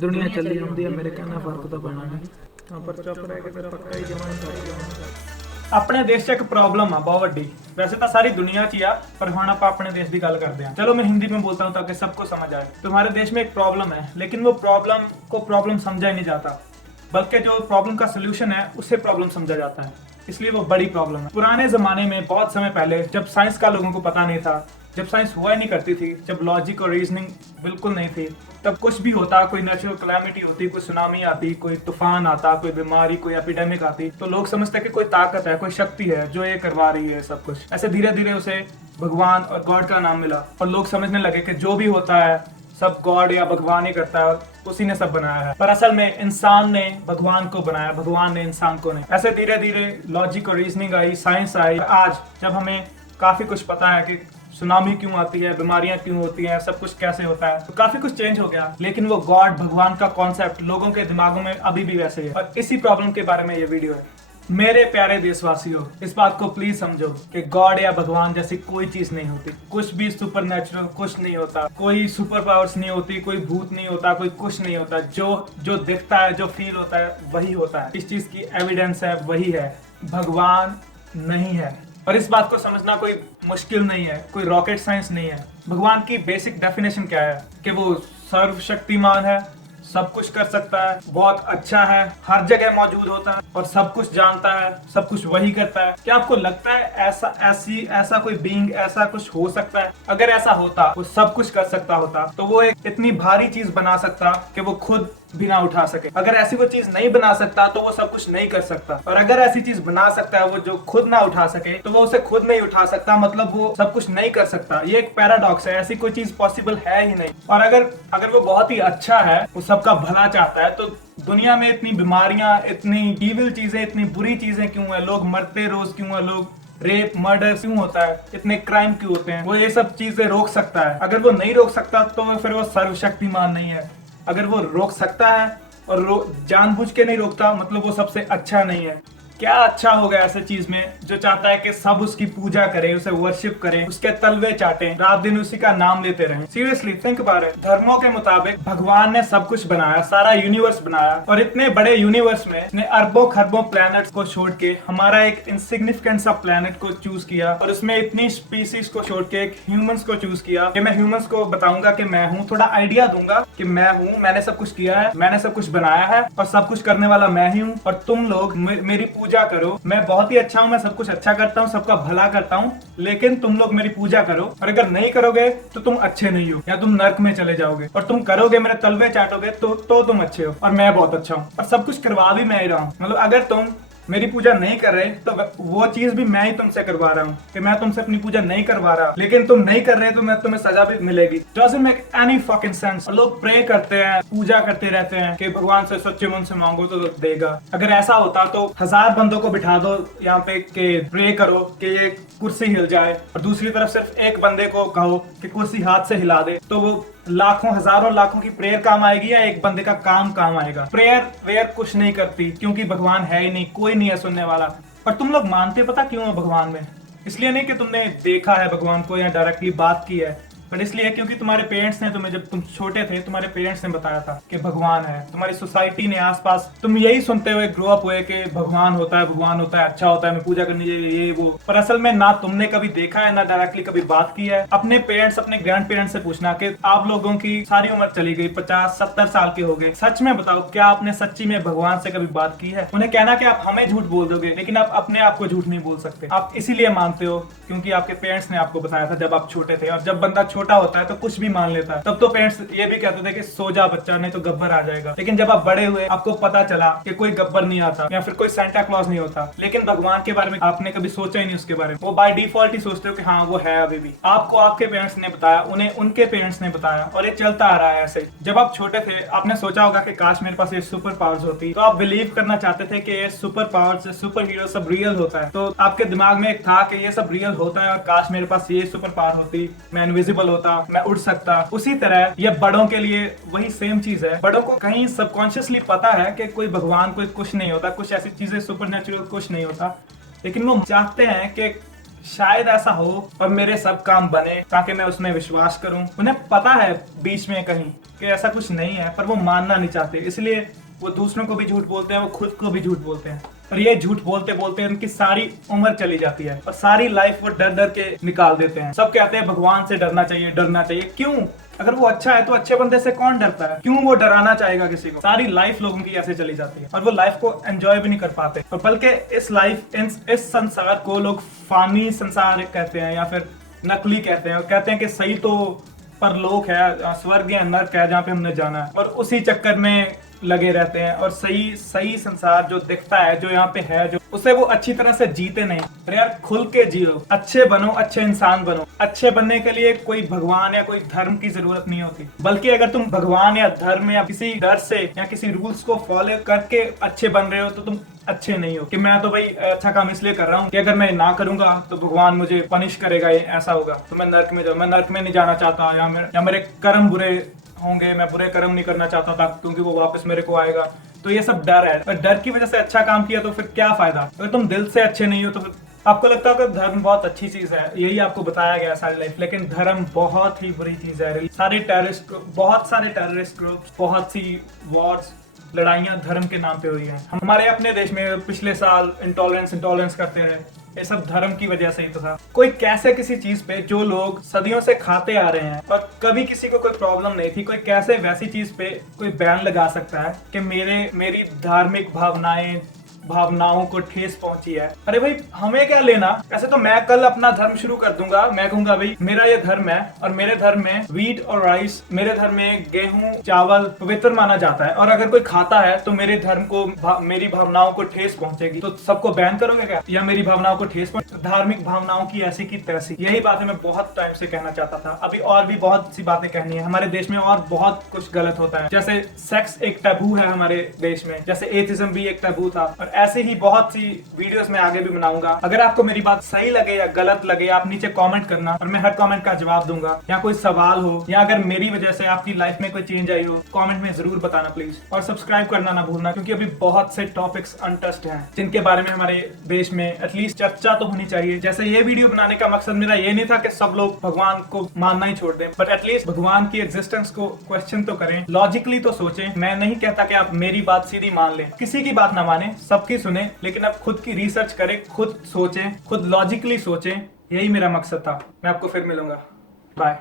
दुनिया चली जाती है मेरे कहना फर्क तो पैना नहीं हाँ पर चुप रह के तेरा पक्का ही जमा ਆਪਣੇ ਦੇਸ਼ 'ਚ ਇੱਕ ਪ੍ਰੋਬਲਮ ਆ ਬਹੁਤ ਵੱਡੀ। वैसे तो सारी दुनिया 'ਚ ही आ पर ਹੁਣ ਆਪਾਂ ਆਪਣੇ देश की गल करते हैं। चलो मैं हिंदी में बोलता हूँ ताकि सबको समझ आए। तुम्हारे देश में एक प्रॉब्लम है लेकिन वो प्रॉब्लम को प्रॉब्लम समझा ही नहीं जाता, बल्कि जो प्रॉब्लम का सोल्यूशन है उससे प्रॉब्लम समझा जाता है, इसलिए वो बड़ी प्रॉब्लम है। पुराने जमाने में बहुत समय पहले जब साइंस का लोगों को पता नहीं था, जब साइंस हुआ ही नहीं करती थी, जब लॉजिक और रीजनिंग बिल्कुल नहीं थी, तब कुछ भी होता, कोई नेचुरल कैलामिटी होती, कोई सुनामी आती, कोई तूफान आता, कोई बीमारी, कोई एपिडेमिक आती, तो लोग समझते कि कोई ताकत है, कोई शक्ति है जो ये करवा रही है सब कुछ। ऐसे धीरे धीरे उसे भगवान और गॉड का नाम मिला और लोग समझने लगे कि जो भी होता है सब गॉड या भगवान ही करता है, उसी ने सब बनाया है। पर असल में इंसान ने भगवान को बनाया, भगवान ने इंसान को नहीं। ऐसे धीरे धीरे लॉजिक और रीजनिंग आई, साइंस आई। आज जब हमें काफी कुछ पता है कि सुनामी क्यों आती है, बीमारियां क्यों होती हैं, सब कुछ कैसे होता है, तो काफी कुछ चेंज हो गया। लेकिन वो गॉड भगवान का कॉन्सेप्ट लोगों के दिमागों में अभी भी वैसे ही है और इसी प्रॉब्लम के बारे में ये वीडियो है। मेरे प्यारे देशवासियों, इस बात को प्लीज समझो कि गॉड या भगवान जैसी कोई चीज नहीं होती, कुछ भी सुपर नेचुरल कुछ नहीं होता, कोई सुपर पावर्स नहीं होती, कोई भूत नहीं होता, कोई कुछ नहीं होता। जो दिखता है, जो फील होता है वही होता है। इस चीज की एविडेंस है, वही है, भगवान नहीं है। और इस बात को समझना कोई मुश्किल नहीं है, कोई रॉकेट साइंस नहीं है। भगवान की बेसिक डेफिनेशन क्या है कि वो सर्वशक्तिमान है, सब कुछ कर सकता है, बहुत अच्छा है, हर जगह मौजूद होता है और सब कुछ जानता है, सब कुछ वही करता है। क्या आपको लगता है ऐसा कोई बीइंग, ऐसा कुछ हो सकता है? अगर ऐसा होता, वो सब कुछ कर सकता होता, तो वो एक इतनी भारी चीज बना सकता कि वो खुद भी ना उठा सके। अगर ऐसी वो चीज नहीं बना सकता तो वो सब कुछ नहीं कर सकता, और अगर ऐसी चीज बना सकता है वो जो खुद ना उठा सके तो वो उसे खुद नहीं उठा सकता, मतलब वो सब कुछ नहीं कर सकता। ये एक पैराडॉक्स है, ऐसी कोई चीज पॉसिबल है ही नहीं। और अगर वो बहुत ही अच्छा है, वो सबका भला चाहता है, तो दुनिया में इतनी बीमारियां, इतनी इविल चीजें, इतनी बुरी चीजें क्यों है? लोग मरते रोज क्यों है? लोग रेप मर्डर क्यों होता है? इतने क्राइम क्यों होते हैं? वो ये सब चीजें रोक सकता है। अगर वो नहीं रोक सकता तो फिर वो सर्वशक्तिमान नहीं है। अगर वो रोक सकता है और जानबूझ के नहीं रोकता, मतलब वो सबसे अच्छा नहीं है। क्या अच्छा होगा ऐसे चीज में जो चाहता है कि सब उसकी पूजा करें, उसे वर्शिप करें, उसके तलवे चाटें, रात दिन उसी का नाम लेते रहें? Seriously think about it. धर्मों के मुताबिक भगवान ने सब कुछ बनाया, सारा यूनिवर्स बनाया, और इतने बड़े यूनिवर्स में इसने अरबों खरबों प्लैनेट्स को छोड़ के हमारा एक इनसिग्निफिकेंट सा प्लैनेट को चूज किया, और उसमें इतनी स्पीसीज को छोड़ के एक ह्यूमंस को चूज किया। कि मैं ह्यूमंस को बताऊंगा कि मैं हूँ, थोड़ा आइडिया दूंगा कि मैं हूँ, मैंने सब कुछ किया है, मैंने सब कुछ बनाया है और सब कुछ करने वाला मैं ही हूँ, और तुम लोग मेरी पूजा करो। मैं बहुत ही अच्छा हूँ, मैं सब कुछ अच्छा करता हूँ, सबका भला करता हूँ, लेकिन तुम लोग मेरी पूजा करो, और अगर नहीं करोगे तो तुम अच्छे नहीं हो, या तुम नर्क में चले जाओगे, और तुम करोगे, मेरे तलवे चाटोगे तो तुम अच्छे हो, और मैं बहुत अच्छा हूँ, और सब कुछ करवा भी मैं ही रहा हूँ। मतलब अगर तुम मेरी पूजा नहीं कर रहे तो वो चीज भी मैं ही तुमसे करवा रहा हूँ, कि मैं तुमसे अपनी पूजा नहीं करवा रहा, लेकिन तुम नहीं कर रहे तो मैं तुम्हें सजा भी मिलेगी। Doesn't make any fucking sense. लोग प्रे करते हैं, पूजा करते रहते हैं कि भगवान से सच्चे मन से मांगो तो देगा। अगर ऐसा होता तो 1000 बंदों को बिठा दो यहाँ पे कि प्रे करो कि ये कुर्सी हिल जाए, और दूसरी तरफ सिर्फ एक बंदे को कहो कि कुर्सी हाथ से हिला दे, तो वो लाखों हजारों लाखों की प्रेयर काम आएगी या एक बंदे का काम आएगा? प्रेयर कुछ नहीं करती, क्योंकि भगवान है ही नहीं, कोई नहीं है सुनने वाला। पर तुम लोग मानते पता क्यों है भगवान में? इसलिए नहीं कि तुमने देखा है भगवान को या डायरेक्टली बात की है, पर इसलिए क्योंकि तुम्हारे पेरेंट्स ने तुम्हें, जब तुम छोटे थे, तुम्हारे पेरेंट्स ने बताया था कि भगवान है। तुम्हारी सोसाइटी ने आसपास तुम यही सुनते हुए ग्रो अप हुए कि भगवान होता है, भगवान होता है, अच्छा होता है, मैं पूजा करनी चाहिए, ये वो। पर असल में ना तुमने कभी देखा है, ना डायरेक्टली कभी बात की है। अपने पेरेंट्स, अपने ग्रैंड पेरेंट्स से पूछना कि आप लोगों की सारी उम्र चली गई, 50-70 साल के हो गए, सच में बताओ क्या आपने सच्ची में भगवान से कभी बात की है? उन्हें कहना कि आप हमें झूठ बोल दोगे, लेकिन आप अपने आप को झूठ नहीं बोल सकते। आप इसीलिए मानते हो क्योंकि आपके पेरेंट्स ने आपको बताया था जब आप छोटे थे। और जब बंदा छोटा होता है तो कुछ भी मान लेता है। तब तो पेरेंट्स ये भी कहते थे कि सो जा बच्चा, नहीं तो गब्बर आ जाएगा। लेकिन जब आप बड़े हुए, आपको पता चला कि कोई गब्बर नहीं आता या फिर कोई सेंटा क्लॉज नहीं होता, लेकिन भगवान के बारे में आपने कभी सोचा ही नहीं उसके बारे में। वो बाय डिफॉल्ट ही सोचते हो कि हाँ वो है अभी भी। आपको आपके पेरेंट्स ने बताया, उन्हें उनके पेरेंट्स ने बताया, और ये चलता आ रहा है ऐसे। जब आप छोटे थे आपने सोचा होगा कि काश मेरे पास ये सुपर पावर्स होती, तो आप बिलीव करना चाहते थे कि ये सुपर पावर्स, सुपर हीरो सब रियल होता है। तो आपके दिमाग में एक था कि ये सब रियल होता है और काश मेरे पास ये सुपर पावर होती, मैं इनविजिबल होता, मैं उड़ सकता। उसी तरह ये बड़ों के लिए वही सेम चीज है। बड़ों को कहीं सबकॉन्शियसली पता है कि कोई भगवान, कोई कुछ नहीं होता, कुछ ऐसी चीजें सुपर नेचुरल कुछ नहीं होता, लेकिन वो चाहते हैं कि शायद ऐसा हो और मेरे सब काम बने ताकि मैं उसमें विश्वास करूं। उन्हें पता है बीच में कहीं कि ऐसा कुछ नहीं है, पर वो मानना नहीं चाहते, इसलिए वो दूसरों को भी झूठ बोलते हैं, वो खुद को भी झूठ बोलते हैं। और ये झूठ बोलते बोलते उनकी सारी उम्र चली जाती है और सारी लाइफ वो डर डर के निकाल देते हैं। सब कहते हैं भगवान से डरना चाहिए, डरना चाहिए। क्यों? अगर वो अच्छा है तो अच्छे बंदे से कौन डरता है? क्यों वो डराना चाहेगा किसी को? सारी लाइफ लोगों की ऐसे चली जाती है और वो लाइफ को एंजॉय भी नहीं कर पाते। और बल्कि इस संसार को लोग फानी संसार कहते हैं या फिर नकली कहते हैं, और कहते हैं कि सही तो परलोक है, स्वर्ग या नर्क है जहाँ पे हमने जाना है, और उसी चक्कर में लगे रहते हैं। और सही संसार जो दिखता है, जो यहाँ पे है, जो उसे वो अच्छी तरह से जीते नहीं। अरे यार खुल के जियो, अच्छे बनो, अच्छे इंसान बनो। अच्छे बनने के लिए कोई भगवान या कोई धर्म की जरूरत नहीं होती, बल्कि अगर तुम भगवान या धर्म या किसी डर से या किसी रूल्स को फॉलो करके अच्छे बन रहे हो तो तुम अच्छे नहीं हो। कि मैं तो भाई अच्छा काम इसलिए कर रहा हूँ कि अगर मैं ना करूंगा तो भगवान मुझे पनिश करेगा, ये ऐसा होगा तो मैं नर्क में जाऊँ। मैं नर्क में नहीं जाना चाहता, या मेरे कर्म बुरे होंगे, मैं बुरे कर्म नहीं करना चाहता था क्योंकि वो वापस मेरे को आएगा। तो ये सब डर है, और डर की वजह से अच्छा काम किया तो फिर क्या फायदा? अगर तुम दिल से अच्छे नहीं हो तो फिर आपको लगता है कि धर्म बहुत अच्छी चीज है, यही आपको बताया गया सारी लाइफ, लेकिन धर्म बहुत ही बुरी चीज है। बहुत सारे टेररिस्ट ग्रुप्स, बहुत सी वॉर्स, लड़ाइयां धर्म के नाम पे हुई हैं। हमारे अपने देश में पिछले साल इंटॉलरेंस करते रहे, ये सब धर्म की वजह से ही तो था। कोई कैसे किसी चीज पे जो लोग सदियों से खाते आ रहे हैं और कभी किसी को कोई प्रॉब्लम नहीं थी, कोई कैसे वैसी चीज पे कोई बैन लगा सकता है कि मेरी धार्मिक भावनाओं को ठेस पहुंची है? अरे भाई हमें क्या लेना? ऐसे तो मैं कल अपना धर्म शुरू कर दूंगा, मैं कहूंगा भाई मेरा ये धर्म है और मेरे धर्म में व्हीट और राइस, मेरे धर्म में गेहूं चावल पवित्र माना जाता है, और अगर कोई खाता है तो मेरे धर्म को मेरी भावनाओं को ठेस पहुंचेगी, तो सबको बैन करोगे क्या? या मेरी भावनाओं को ठेस धार्मिक भावनाओं की ऐसी की तैसी। यही बातें मैं बहुत टाइम से कहना चाहता था। अभी और भी बहुत सी बातें कहनी है। हमारे देश में और बहुत कुछ गलत होता है, जैसे सेक्स एक टैबू है हमारे देश में, जैसे एथिज्म भी एक टैबू था, और ऐसे ही बहुत सी वीडियोस में आगे भी बनाऊंगा। अगर आपको मेरी बात सही लगे या गलत लगे, आप नीचे कमेंट करना और मैं हर कमेंट का जवाब दूंगा। या कोई सवाल हो या अगर मेरी वजह से आपकी लाइफ में कोई चेंज आई हो, कमेंट में जरूर बताना प्लीज। और सब्सक्राइब करना ना भूलना, क्योंकि अभी बहुत से टॉपिक्स अनटच्ड हैं जिनके बारे में हमारे देश में एटलीस्ट चर्चा तो होनी चाहिए। जैसे ये वीडियो बनाने का मकसद मेरा ये नहीं था कि सब लोग भगवान को मानना ही छोड़ दें, बट एटलीस्ट भगवान की एग्जिस्टेंस को क्वेश्चन तो करें, लॉजिकली तो सोचें। मैं नहीं कहता कि आप मेरी बात सीधी मान लें, किसी की बात ना माने, सबकी सुने, लेकिन आप खुद की रिसर्च करें, खुद सोचें, खुद लॉजिकली सोचें। यही मेरा मकसद था। मैं आपको फिर मिलूंगा, बाय।